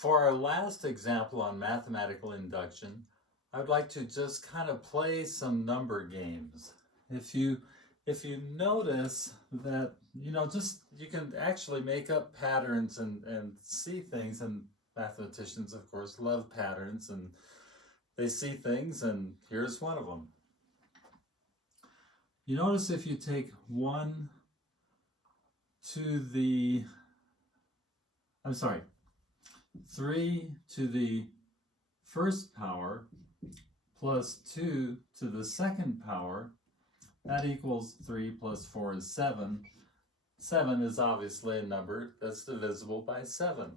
For our last example on mathematical induction, I would like to just kind of play some number games. If you notice that, you can actually make up patterns and see things, and mathematicians, of course, love patterns, and they see things, and here's one of them. You notice if you take 3 to the first power plus 2 to the second power, that equals 3 plus 4 is 7. 7 is obviously a number that's divisible by 7.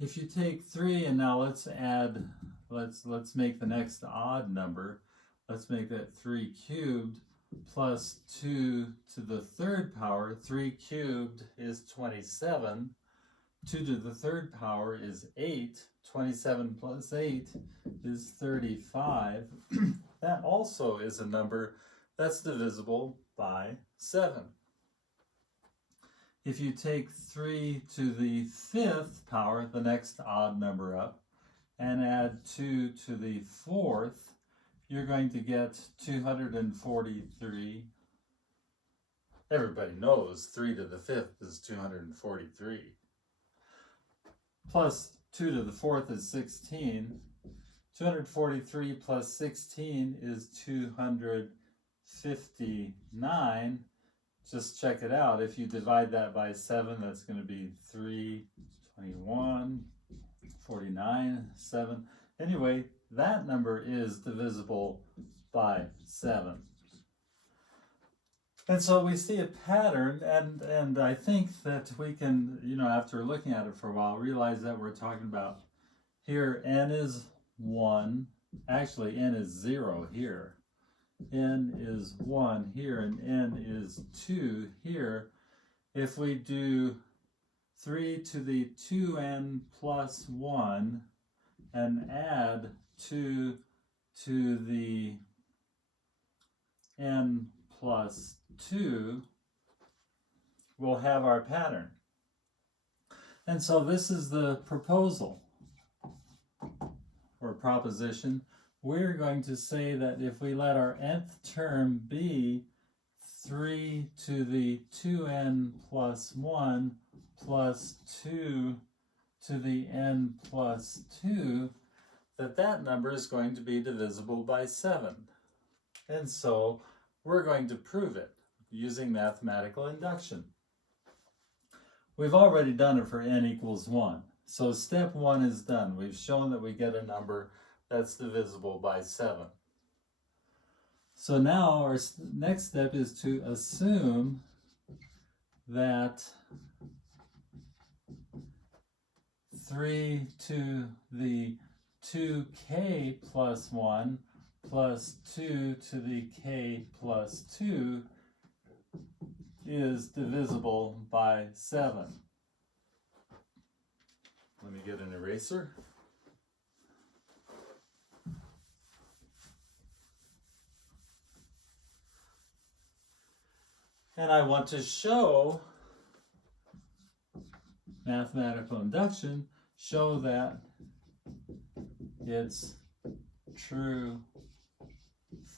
If you take 3 and now let's make the next odd number. Let's make that 3 cubed plus 2 to the third power. 3 cubed is 27. 2 to the third power is 8. 27 plus 8 is 35. That also is a number that's divisible by 7. If you take 3 to the fifth power, the next odd number up, and add 2 to the fourth, you're going to get 243. Everybody knows 3 to the fifth is 243. Plus 2 to the fourth is 16. 243 plus 16 is 259. Just check it out. If you divide that by 7, that's going to be 3, 21, 49, 7. Anyway, that number is divisible by 7. And so we see a pattern, and I think that we can, after looking at it for a while, realize that we're talking about here n is 1, actually n is 0 here. N is 1 here, and n is 2 here. If we do 3 to the 2n plus 1 and add 2 to the n plus 2, we'll have our pattern. And so this is the proposal or proposition. We're going to say that if we let our nth term be 3 to the 2n plus 1 plus 2 to the n plus 2, that number is going to be divisible by 7. And so we're going to prove it using mathematical induction. We've already done it for n equals 1. So step 1 is done. We've shown that we get a number that's divisible by 7. So now our next step is to assume that 3 to the 2k plus 1 plus 2 to the k plus 2 is divisible by 7. Let me get an eraser. And I want to show mathematical induction, show that it's true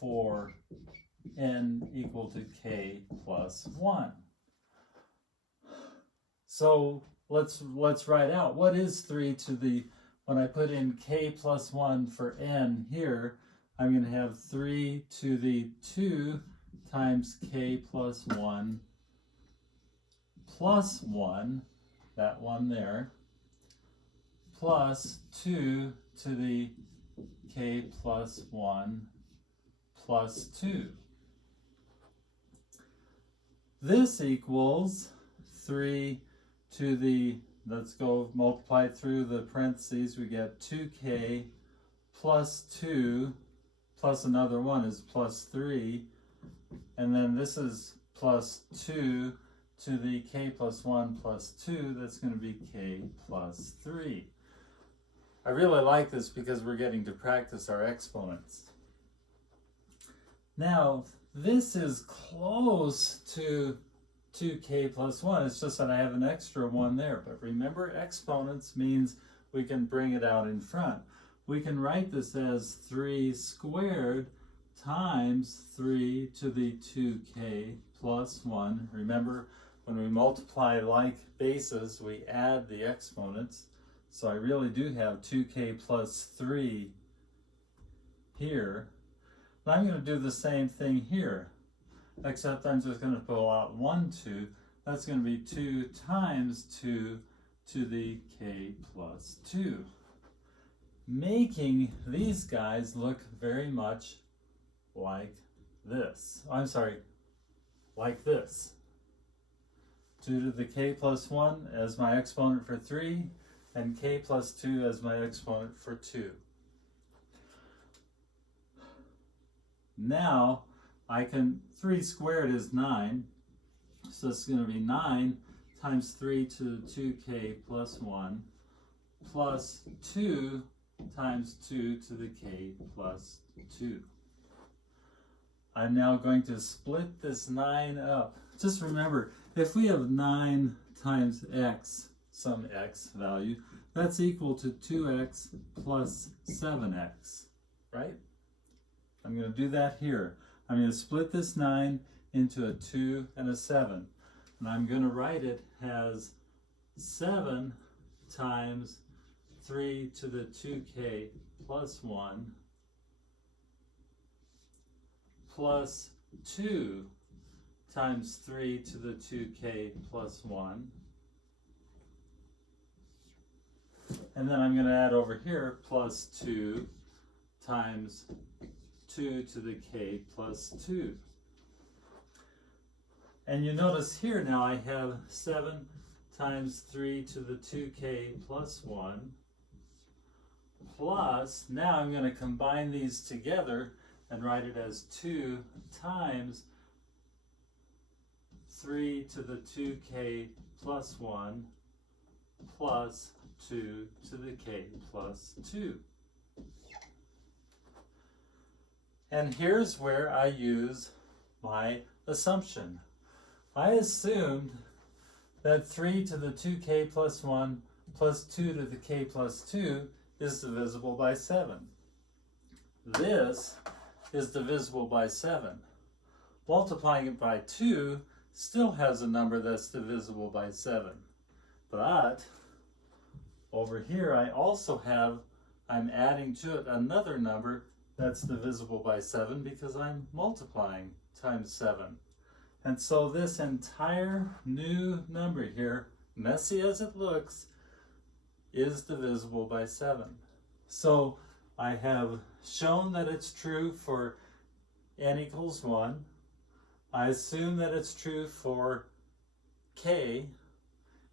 for n equal to k plus 1. So let's write out what is 3 to the, when I put in k plus 1 for n here, I'm going to have 3 to the 2 times k plus 1 plus 1, that one there, plus 2 to the k plus 1 plus 2. This equals 3 to the, let's go multiply through the parentheses, we get 2k plus 2 plus another one is plus 3, and then this is plus 2 to the k plus 1 plus 2, that's going to be k plus 3. I really like this because we're getting to practice our exponents. Now, this is close to 2k plus 1. It's just that I have an extra 1 there. But remember, exponents means we can bring it out in front. We can write this as 3 squared times 3 to the 2k plus 1. Remember, when we multiply like bases, we add the exponents. So I really do have 2k plus 3 here. And I'm going to do the same thing here, except I'm just going to pull out 1, 2. That's going to be 2 times 2 to the k plus 2, making these guys look very much like this. I'm sorry, like this. 2 to the k plus 1 as my exponent for 3, and k plus 2 as my exponent for 2. Now, 3 squared is 9, so it's going to be 9 times 3 to the 2k plus 1, plus 2 times 2 to the k plus 2. I'm now going to split this 9 up. Just remember, if we have 9 times x, some x value, that's equal to 2x plus 7x, right? I'm going to do that here. I'm going to split this 9 into a 2 and a 7. And I'm going to write it as 7 times 3 to the 2k plus 1 plus 2 times 3 to the 2k plus 1. And then I'm going to add over here plus 2 times 2 to the k plus 2. And you notice here now I have 7 times 3 to the 2k plus 1 plus, now I'm going to combine these together and write it as 2 times 3 to the 2k plus 1 plus 2 to the k plus 2. And here's where I use my assumption. I assumed that 3 to the 2k plus 1 plus 2 to the k plus 2 is divisible by 7. This is divisible by 7. Multiplying it by 2 still has a number that's divisible by 7. But over here I also have, I'm adding to it another number that's divisible by 7 because I'm multiplying times 7. And so this entire new number here, messy as it looks, is divisible by 7. So I have shown that it's true for n equals 1. I assume that it's true for k,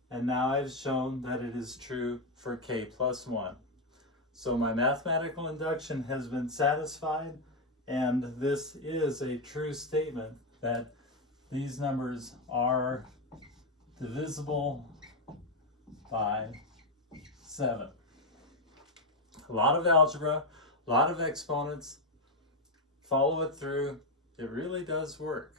and now I've shown that it is true for k plus 1. So my mathematical induction has been satisfied, and this is a true statement that these numbers are divisible by 7. A lot of algebra, a lot of exponents. Follow it through. It really does work.